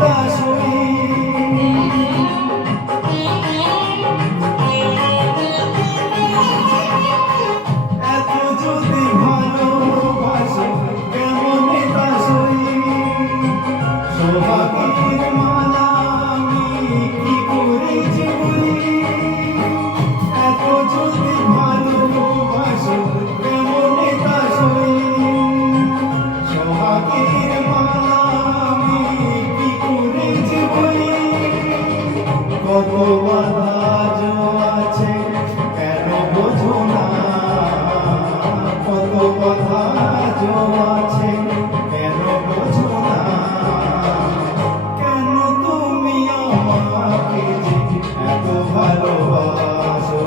দাসই এত যদি ভালোবাসো কেমন দাসই সোহাগের মালা আমি কি করে জীবনী এত যদি ভালোবাসো কেমন দাসই সোহাগের মালা আমি কি করে জীবনী কত বাধা আছে কেন বোঝো না কত কথা আছে কেন বোঝো না কেন তুমি আমাকে যে এত ভালোবাসো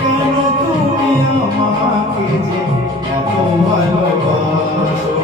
কেন তুমি আমাকে যে এত ভালোবাসো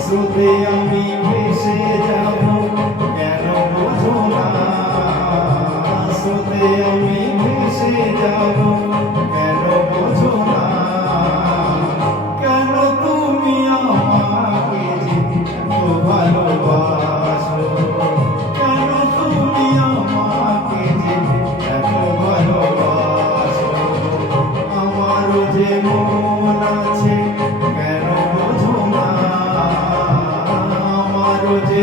স্রোতে আমি ভেসে যাব কেন বোঝো না স্রোতে আমি ভেসে যাব কেন বোঝো না কেন তুমি আমাকে যে এত ভালোবাসো কেন তুমি আমাকে যে এত ভালোবাসো আমারও যে মন আছে কেন বোঝো না যে